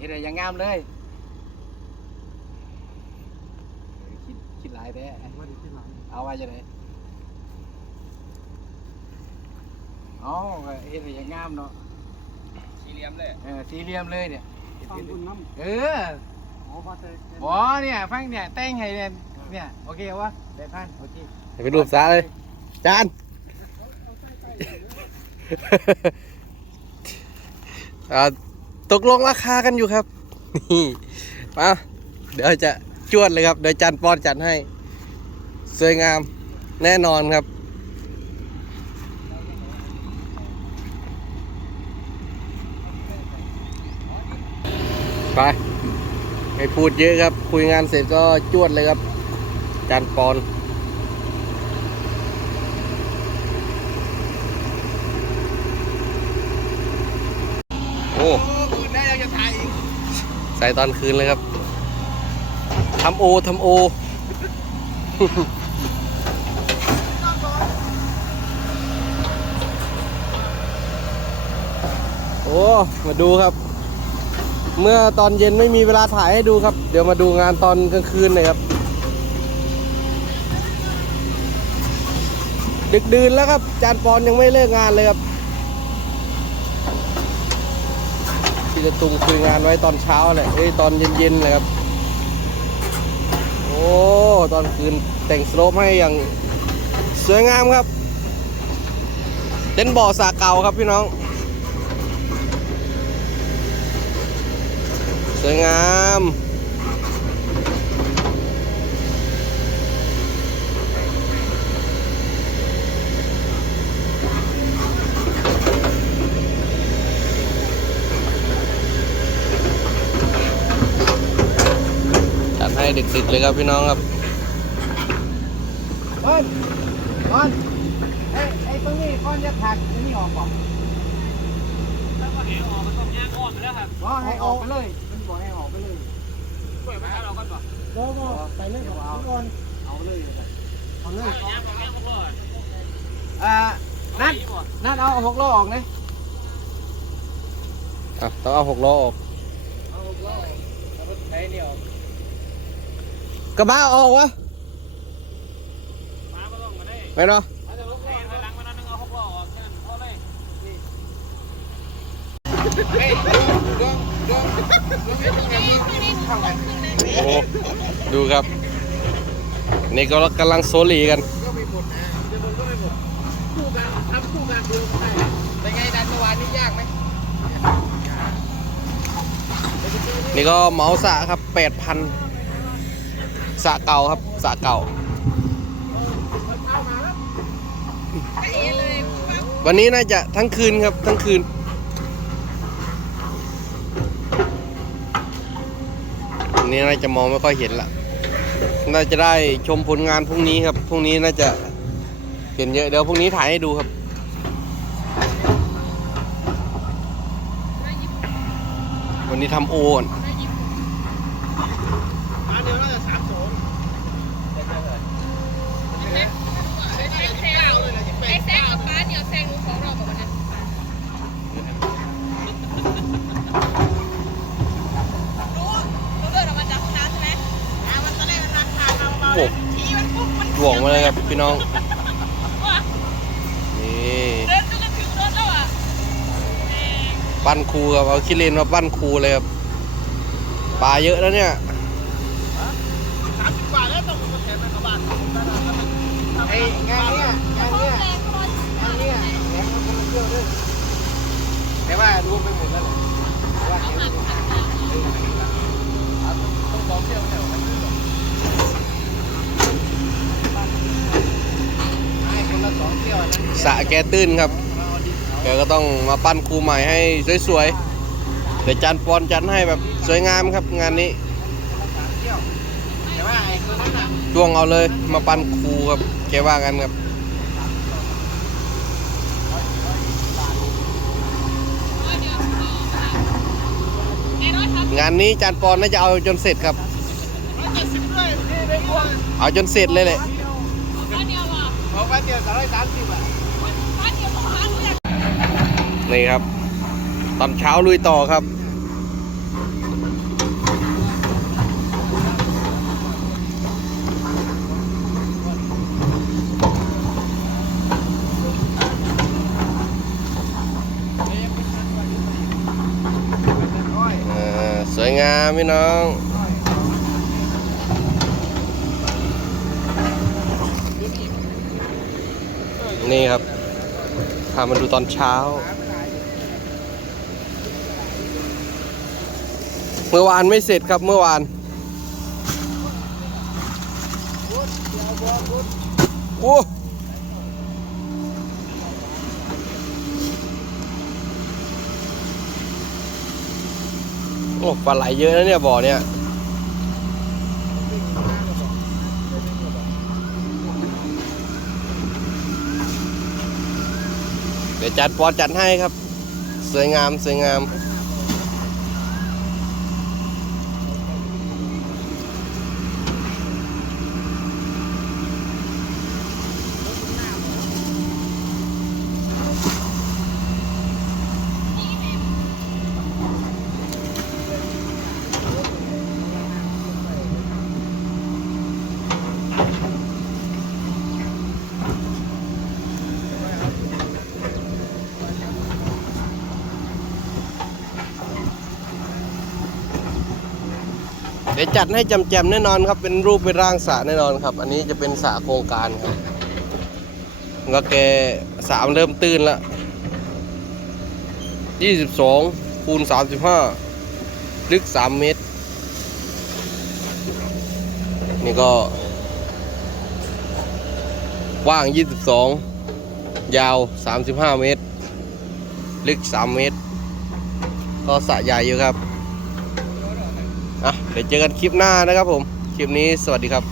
เฮ็ดอะไรยังงามเลยคิดคิดหลายแท้ว่าดีที่หลังเอาไว้จะไหนอ๋อเฮ็ดอะไรยังงามเนาะสี่เหลี่ยมเลยเออสี่เหลี่ยมเลยเนี่ยฟังคุณน้เออำอ๋อว่าแต่บอเนี่ยฟังเนี่ยแต่งให้เนี่ยเนี่ยโอเควะได้พันโอเคไปรูปซะเลยจานอ่า ตกลงราคากันอยู่ครับนี่มาเดี๋ยวจะจวดเลยครับเดี๋ยวจานปอนจัดให้ สวยงามแน่นอนครับ ไปไม่พูดเยอะครับ คุยงานเสร็จก็จวดเลยครับจานปอน โอ้ คืนได้ยังจะถ่ายอีก ใส่ตอนคืนเลยครับทำโอทำโอโอ้มาดูครับ เมื่อตอนเย็นไม่มีเวลาถ่ายให้ดูครับ เดี๋ยวมาดูงานตอนกลางคืนหน่อยครับ ดึกดื่นแล้วครับ จานปอนยังไม่เลิกงานเลยครับีจะตุงคุยงานไว้ตอนเช้าเลยเอ้ยตอนเย็นๆเลยครับ โอ้ ตอนคืนแต่งสโลปให้อย่างสวยงามครับ เต้นบ่อสาเก่าครับพี่น้อง สวยงาม จั ดให้ดึกๆเลยครับพี่น้องครับเฮ้ยก้อนไอ้ไอ้ตรงนี้ก้อนจะถักจะนี่ออกก่อนถ้าว่าแหออกมันต้องย่างอ้อมไปแล้วครับว่าให้ออกไปเลยมันบอกให้ออกไปเลยช่วยมาเราก่อนป่ะโอ้โหไปเล่นกับเขาก่อนเอาเลยเลยเอาเลยย่างบอกย่างบอกก่อนอ่านั่นั่นนนั่นเอาหกล้อออกนะอะต้องเอาหกล้อออกเอาหกล้อออกเอารถไถนี่ออก กระบะออกวะมาก็ต้องมาได้ไปเนาะเอาแต่หกแทล้องไปหลังมันนั่งเอาหกล้อออกแค่นั้นพอเลยเฮ้ยดวงดวงดวงนี้ตรงไหนมึงเข้ากันโอ้โหดูครับ นี่ก็กำลังโซลีกันก็ไม่หมดนะเดี๋ยวมันก็ไม่หมดคู่กันทำคู่กันดูได้เป็นไงดันเมื่อวานนี้ยากไหมนี่ก็เหมาสระครับแปดพัน สะเก่าครับสะเก่า วันนี้น่าจะทั้งคืนครับทั้งคืน วันนี้น่าจะมองไม่ค่อยเห็นละน่าจะได้ชมผลงานพรุ่งนี้ครับพรุ่งนี้น่าจะเห็นเยอะเดี๋ยวพรุ่งนี้ถ่ายให้ดูครับวันนี้ทำโอก่อน มาเดี๋ยวน่าจะสามโสน ไอ้แซงกับป้าเดี๋ยวแซงรู้ของเราบอกว่านะรู้รู้เดินออกมาจากห้องน้ำใช่ไหมอ่ามันตอนแรกมันราคาเราเบาโอ้ๆทีมันปุ๊บมันถ่วงมาเลยครับพี่น้องว่านี่เดินจนจะถึงรถแล้วอะแม่งปั้นครูครับเอาคิเลนมาปั้นครูเลยครับปลาเยอะแล้วเนี่ยสามสิบบาทแล้วต้องมาแถมในกระบะไอ้งานเนี้ยงานเขาเนี้ยแรงเขาร้อยสิบงานบาทเนี้ยแหลมมันคนละเที่ยวด้วยแต่ว่ารวมไปหมดแล้วแหละแต่ว่าแหลมมันต้องสองเที่ยวแถวนั้นให้คนละ สะแกตื้นครับแกก็ต้องมาปั้นครูใหม่ให้สวยๆเดี๋ยวจานปอนจัดให้แบบสวยงามครับงานนี้แต่ว่าไอ้คนนั้นอะจ้วงเอาเลยมาปั้นครูครับแกว่ากันครับงานนี้จานปอนน่าจะเอาจนเสร็จครับ เอาจนเสร็จเลยแหละ ของวันเดียวสองร้อยสามสิบบาทนี่ครับตอนเช้าลุยต่อครับ สวยงามพี่น้อง นี่ครับ พามาดูตอนเช้า เมื่อวานไม่เสร็จครับเมื่อวานโอ้โอ้ปลาไหลเยอะนะเนี่ยบ่อเนี่ย เดี๋ยวจัดปอจัดให้ครับ สวยงามสวยงาม ดี๋ยวจัดให้จำๆแน่นอนครับ เป็นรูปเป็นร่างสระแน่นอนครับ อันนี้จะเป็นสระโครงการครับก็แกสระมันเริ่มตื้นละ22คูณ35ลึก3เมตร นี่ก็กว้าง 22 ยาว 35 เมตร ลึก 3 เมตร ก็สระใหญ่อยู่ครับ อะเดี๋ยวเจอกันคลิปหน้านะครับผม คลิปนี้สวัสดีครับ